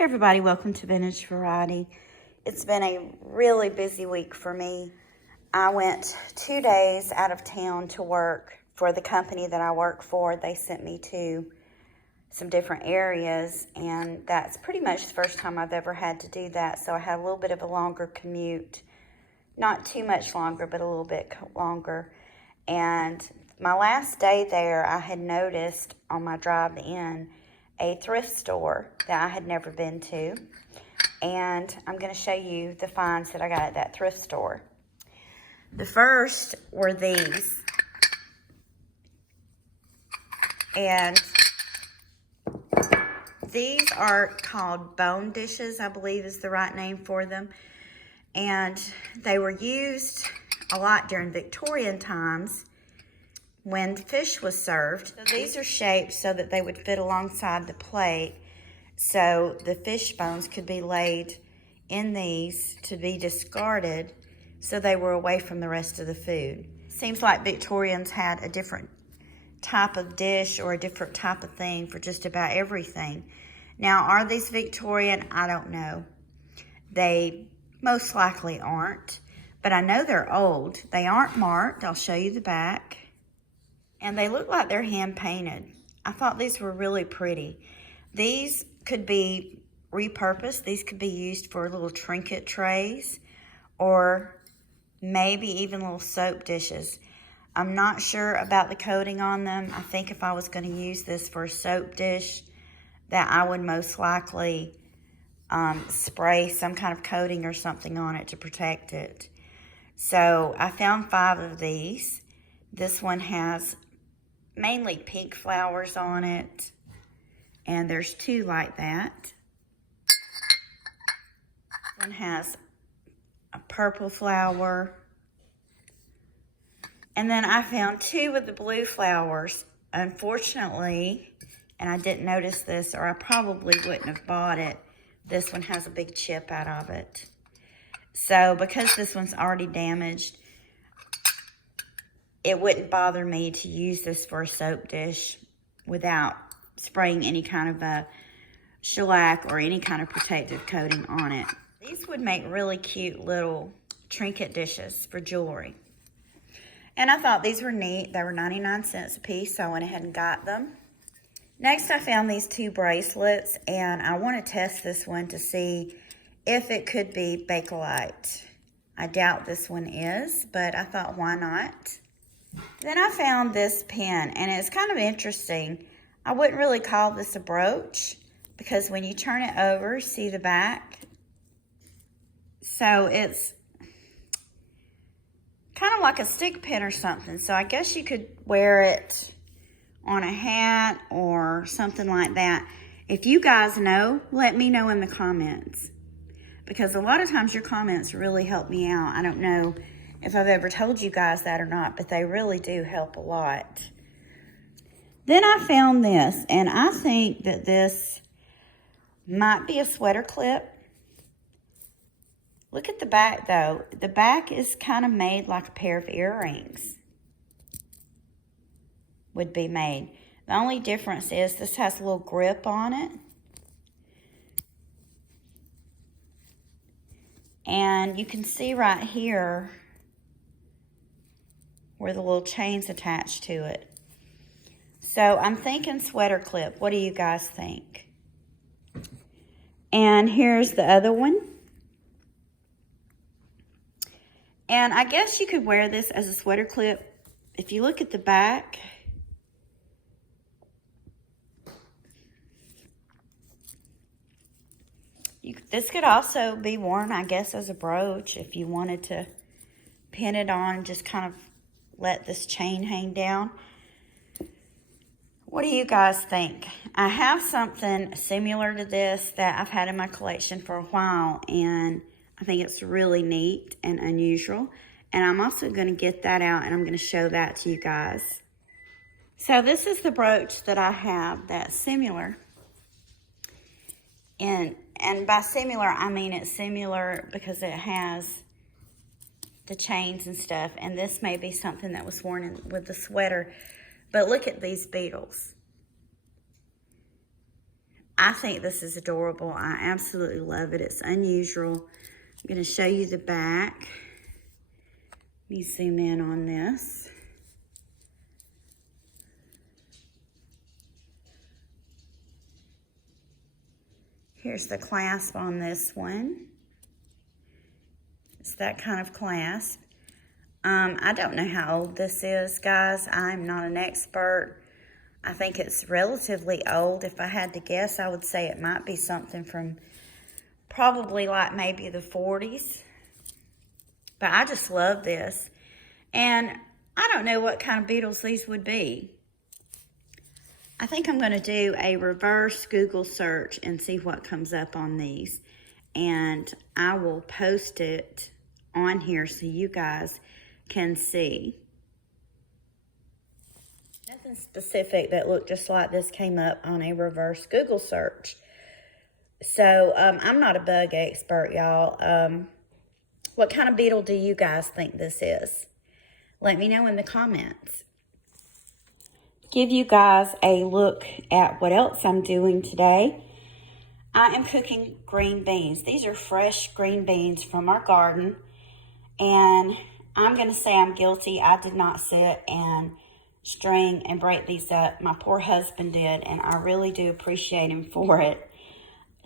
Hey everybody, welcome to Vintage Variety. It's been a really busy week for me. I went 2 days out of town to work for the company that I work for. They sent me to some different areas, and that's pretty much the first time I've ever had to do that. So I had a little bit of a longer commute. Not too much longer, but a little bit longer. And my last day there, I had noticed on my drive in a thrift store that I had never been to. And I'm going to show you the finds that I got at that thrift store. The first were these. And these are called bone dishes, I believe is the right name for them. And they were used a lot during Victorian times when fish was served. So these are shaped so that they would fit alongside the plate, so the fish bones could be laid in these to be discarded so they were away from the rest of the food. Seems like Victorians had a different type of dish or a different type of thing for just about everything. Now, are these Victorian? I don't know. They most likely aren't, but I know they're old. They aren't marked. I'll show you the back. And they look like they're hand painted. I thought these were really pretty. These could be repurposed. These could be used for little trinket trays or maybe even little soap dishes. I'm not sure about the coating on them. I think if I was going to use this for a soap dish, that I would most likely spray some kind of coating or something on it to protect it. So I found 5 of these. This one has mainly pink flowers on it, and there's 2 like that. This one has a purple flower, and then I found 2 with the blue flowers. Unfortunately, and I didn't notice this, or I probably wouldn't have bought it, this one has a big chip out of it. So because this one's already damaged, it wouldn't bother me to use this for a soap dish without spraying any kind of a shellac or any kind of protective coating on it. These would make really cute little trinket dishes for jewelry. And I thought these were neat. They were 99 cents a piece, so I went ahead and got them. Next, I found these 2 bracelets, and I want to test this one to see if it could be Bakelite. I doubt this one is, but I thought, why not? Then I found this pin, and it's kind of interesting. I wouldn't really call this a brooch because when you turn it over, see the back? So it's kind of like a stick pin or something. So I guess you could wear it on a hat or something like that. If you guys know, let me know in the comments, because a lot of times your comments really help me out. I don't know if I've ever told you guys that or not, but they really do help a lot. Then I found this, and I think that this might be a sweater clip. Look at the back, though. The back is kind of made like a pair of earrings would be made. The only difference is this has a little grip on it. And you can see right here where the little chain's attached to it. So I'm thinking sweater clip. What do you guys think? And here's the other one. And I guess you could wear this as a sweater clip. If you look at the back, this could also be worn, I guess, as a brooch if you wanted to pin it on and just kind of let this chain hang down. What do you guys think? I have something similar to this that I've had in my collection for a while, and I think it's really neat and unusual. And I'm also going to get that out, and I'm going to show that to you guys. So this is the brooch that I have that's similar. And by similar, I mean it's similar because it has the chains and stuff. And this may be something that was worn with the sweater. But look at these beetles. I think this is adorable. I absolutely love it. It's unusual. I'm going to show you the back. Let me zoom in on this. Here's the clasp on this one. It's that kind of clasp. I don't know how old this is, guys. I'm not an expert. I think it's relatively old. If I had to guess, I would say it might be something from probably like maybe the 40s. But I just love this. And I don't know what kind of beetles these would be. I think I'm going to do a reverse Google search and see what comes up on these. And I will post it on here so you guys can see. Nothing specific that looked just like this came up on a reverse Google search. So I'm not a bug expert, y'all. What kind of beetle do you guys think this is? Let me know in the comments. Give you guys a look at what else I'm doing today. I am cooking green beans. These are fresh green beans from our garden. And I'm going to say I'm guilty. I did not sit and string and break these up. My poor husband did, and I really do appreciate him for it.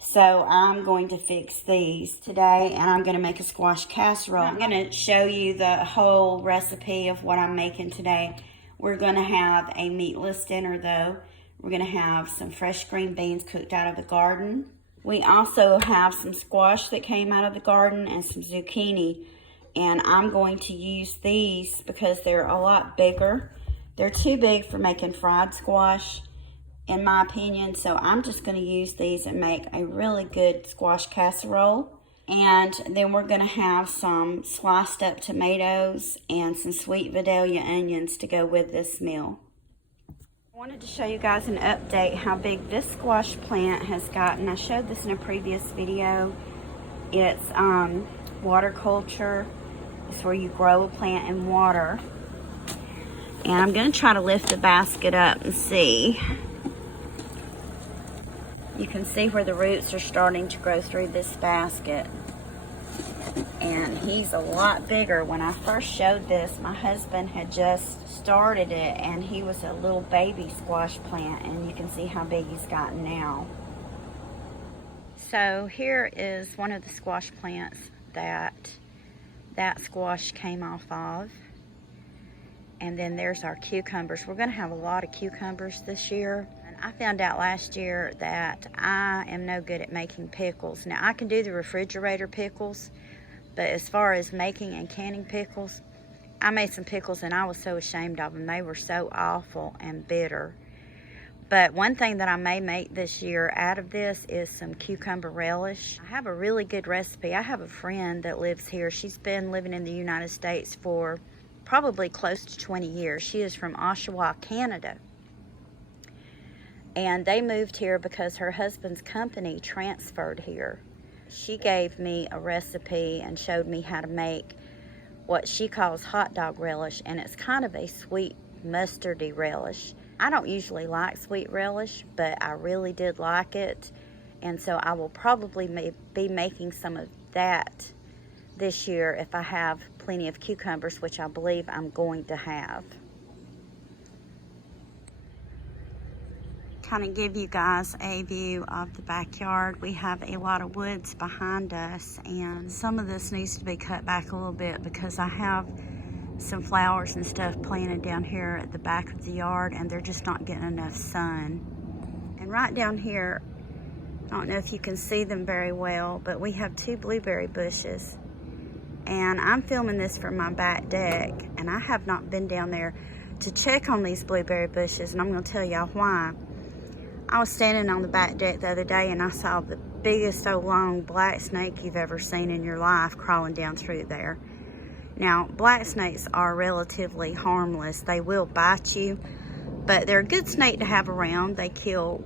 So I'm going to fix these today, and I'm going to make a squash casserole. I'm going to show you the whole recipe of what I'm making today. We're going to have a meatless dinner, though. We're going to have some fresh green beans cooked out of the garden. We also have some squash that came out of the garden and some zucchini. And I'm going to use these because they're a lot bigger. They're too big for making fried squash, in my opinion. So I'm just going to use these and make a really good squash casserole. And then we're going to have some sliced up tomatoes and some sweet Vidalia onions to go with this meal. I wanted to show you guys an update how big this squash plant has gotten. I showed this in a previous video. It's water culture. It's where you grow a plant in water. And I'm going to try to lift the basket up and see. You can see where the roots are starting to grow through this basket. And he's a lot bigger. When I first showed this, my husband had just started it, and he was a little baby squash plant, and you can see how big he's gotten now. So here is one of the squash plants that squash came off of. And then there's our cucumbers. We're going to have a lot of cucumbers this year. And I found out last year that I am no good at making pickles. Now, I can do the refrigerator pickles, but as far as making and canning pickles, I made some pickles and I was so ashamed of them. They were so awful and bitter. But one thing that I may make this year out of this is some cucumber relish. I have a really good recipe. I have a friend that lives here. She's been living in the United States for probably close to 20 years. She is from Oshawa, Canada. And they moved here because her husband's company transferred here. She gave me a recipe and showed me how to make what she calls hot dog relish, and it's kind of a sweet mustardy relish. I don't usually like sweet relish, but I really did like it, and so I will probably be making some of that this year if I have plenty of cucumbers, which I believe I'm going to have. Kind of give you guys a view of the backyard. We have a lot of woods behind us, and some of this needs to be cut back a little bit because I have some flowers and stuff planted down here at the back of the yard, and they're just not getting enough sun. And right down here, I don't know if you can see them very well, but we have 2 blueberry bushes. And I'm filming this from my back deck, and I have not been down there to check on these blueberry bushes, and I'm going to tell y'all why. I was standing on the back deck the other day, and I saw the biggest old long black snake you've ever seen in your life crawling down through there. Now, black snakes are relatively harmless. They will bite you, but they're a good snake to have around. They kill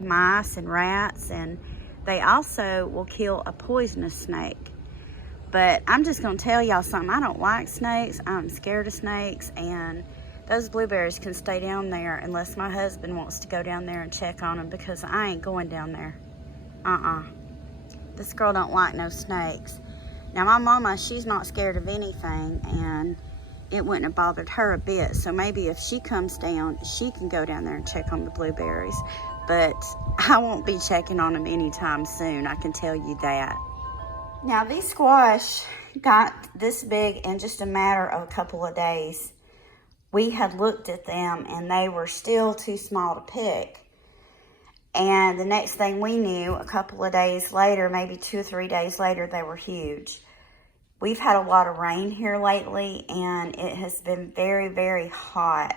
mice and rats, and they also will kill a poisonous snake. But I'm just going to tell y'all something. I don't like snakes. I'm scared of snakes, and Those blueberries can stay down there unless my husband wants to go down there and check on them, because I ain't going down there. This girl don't like no snakes. Now my mama, she's not scared of anything, and it wouldn't have bothered her a bit. So maybe if she comes down, she can go down there and check on the blueberries. But I won't be checking on them anytime soon, I can tell you that. Now these squash got this big in just a matter of a couple of days. We had looked at them and they were still too small to pick. And the next thing we knew, a couple of days later, maybe 2 or 3 days later, they were huge. We've had a lot of rain here lately, and it has been very, very hot,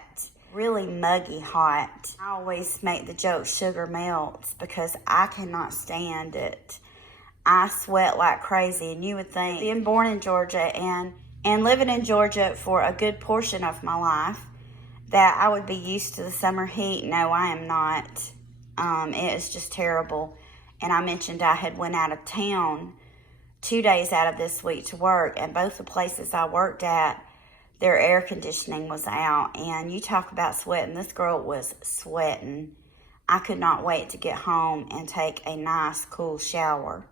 really muggy hot. I always make the joke sugar melts because I cannot stand it. I sweat like crazy, and you would think, being born in Georgia and living in Georgia for a good portion of my life, that I would be used to the summer heat. No, I am not. It is just terrible. And I mentioned I had went out of town 2 days out of this week to work, and both the places I worked at, their air conditioning was out. And you talk about sweating, this girl was sweating. I could not wait to get home and take a nice cool shower.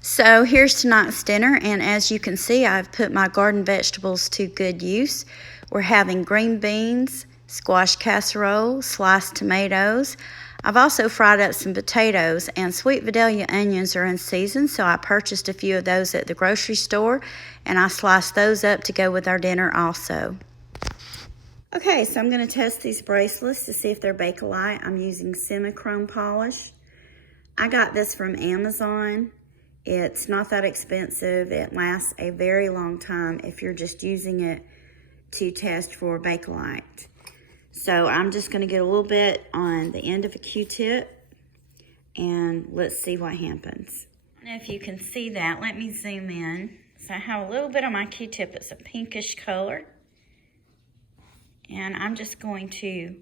So here's tonight's dinner, and as you can see, I've put my garden vegetables to good use. We're having green beans, squash casserole, sliced tomatoes. I've also fried up some potatoes, and sweet Vidalia onions are in season, so I purchased a few of those at the grocery store, and I sliced those up to go with our dinner also. Okay, so I'm going to test these bracelets to see if they're Bakelite. I'm using semi-chrome polish. I got this from Amazon. It's not that expensive. It lasts a very long time if you're just using it to test for Bakelite. So I'm just going to get a little bit on the end of a Q-tip, and let's see what happens. Now if you can see that, let me zoom in. So I have a little bit on my Q-tip. It's a pinkish color. And I'm just going to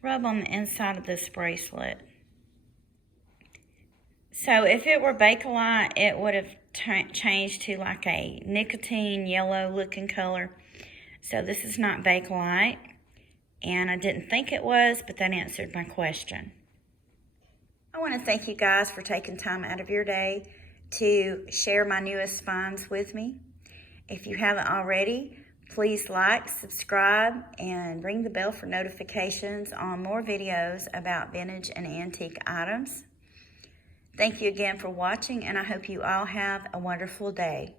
rub on the inside of this bracelet. So if it were Bakelite, it would have changed to like a nicotine yellow looking color. So this is not Bakelite. And I didn't think it was, but that answered my question. I want to thank you guys for taking time out of your day to share my newest finds with me. If you haven't already, please like, subscribe, and ring the bell for notifications on more videos about vintage and antique items. Thank you again for watching, and I hope you all have a wonderful day.